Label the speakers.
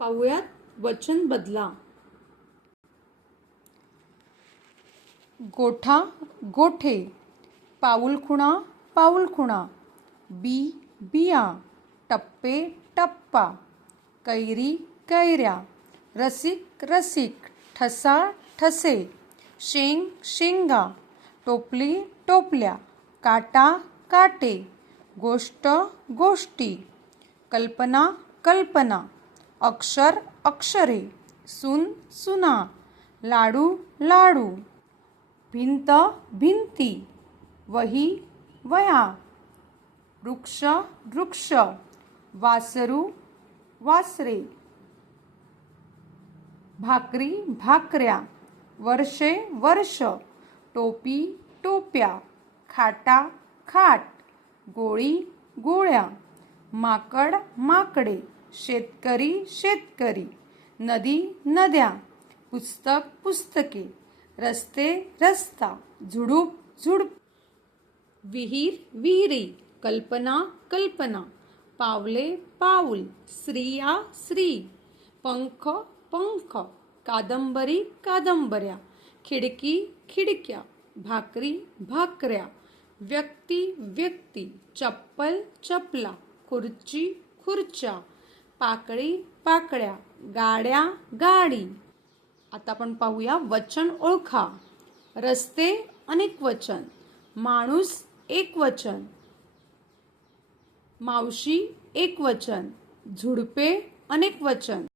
Speaker 1: पाहूयात वचन बदला. गोठा गोठे पाऊलखुणा पाऊलखुणा बी बिया टप्पे टप्पा कैरी कैऱ्या रसिक रसिक ठसा ठसे शेंग शेंगा टोपली टोपल्या काटा काटे गोष्ट गोष्टी कल्पना कल्पना. अक्षर अक्षरे सुन सुना लाडू लाडू भिंत भिंती वही वया वृक्ष वृक्ष वासरू वासरे भाकरी भाकऱ्या वर्षे वर्ष टोपी टोप्या खाटा खाट गोळी गोळ्या माकड माकडे. शेतकरी शेतकरी. नदी नद्या. पुस्तक पुस्तके. रस्ते रस्ता. झुडूप झुडूप. विहीर विहिरी. कल्पना कल्पना. पावले पाऊल. स्त्रिया स्त्री. पंख पंख. कादंबरी कादंबऱ्या. खिडकी खिडक्या. भाकरी भाकऱ्या. व्यक्ती व्यक्ती. चप्पल चपला. खुर्ची खुर्च्या. पाकळी पाकळ्या गाड्या गाडी. आता आपण पाहूया वचन ओळखा. रस्ते अनेक वचन. माणूस एक वचन. मावशी एक वचन. झुडपे अनेक वचन.